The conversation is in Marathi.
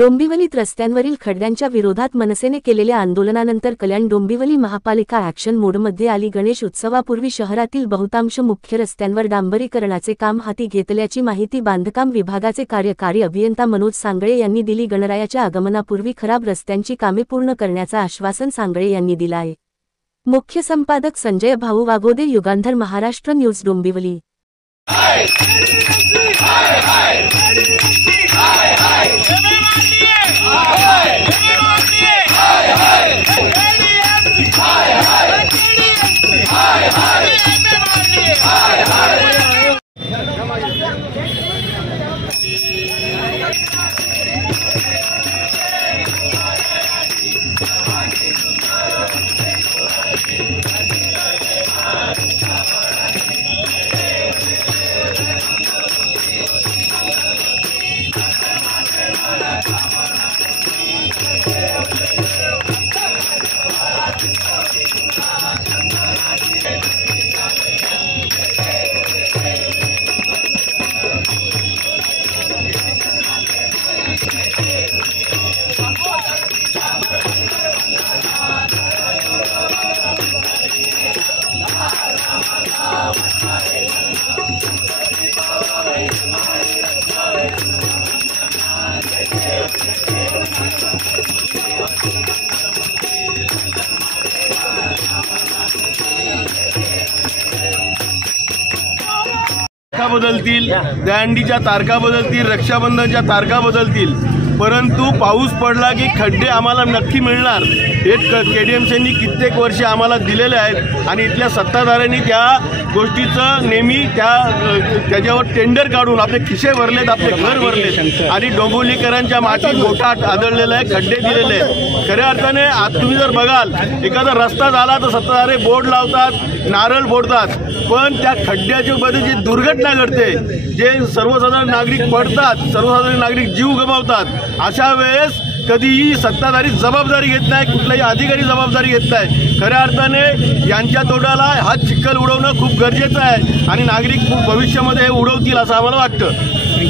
डोंबिवलीत रस्त्यांवरील खड्ड्यांच्या विरोधात मनसेने केलेल्या आंदोलनानंतर कल्याण डोंबिवली महापालिका ॲक्शन मोडमध्ये आली। गणेश उत्सवापूर्वी शहरातील बहुतांश मुख्य रस्त्यांवर डांबरीकरणाचे काम हाती घेतल्याची माहिती बांधकाम विभागाचे कार्यकारी अभियंता मनोज सांगळे यांनी दिली। गणरायाच्या आगमनापूर्वी खराब रस्त्यांची कामे पूर्ण करण्याचं आश्वासन सांगळे यांनी दिलं आहे। मुख्य संपादक संजय भाऊ वाघोदे, युगांधर, महाराष्ट्र न्यूज, डोंबिवली। बदलतील, दहीहंडीच्या तारखा बदलतील, रक्षाबंधनच्या तारखा बदलतील, परंतु पाऊस पडला की खड्डे आम्हाला नक्की मिळणार। हे केडीएमसीनी कित्येक वर्षे आम्हाला दिलेले आहेत आणि इथल्या सत्ताधाऱ्यांनी त्या गोष्टीचं नेहमी त्याच्यावर टेंडर काढून आपले खिसे भरलेत, आपले घर भरलेत आणि डोंबिवलीकरांच्या माती गोठात आदळलेलं आहे, खड्डे दिलेले आहेत। खऱ्या अर्थाने आज तुम्ही जर बघाल, एखादा रस्ता झाला तर सत्ताधारी बोर्ड लावतात, नारळ फोडतात, पण त्या खड्ड्याच्या मध्ये जी दुर्घटना घडते, जे सर्वसाधारण नागरिक पडतात, सर्वसाधारण नागरिक जीव गमावतात, अशा वेळेस कधीही सत्ताधारी जबाबदारी घेत नाही, कुठलाही अधिकारी जबाबदारी घेत नाही। खऱ्या अर्थाने यांच्या तोंडाला हा चिखल उडवणं खूप गरजेचं आहे आणि नागरिक भविष्यामध्ये हे उडवतील असं आम्हाला वाटतं।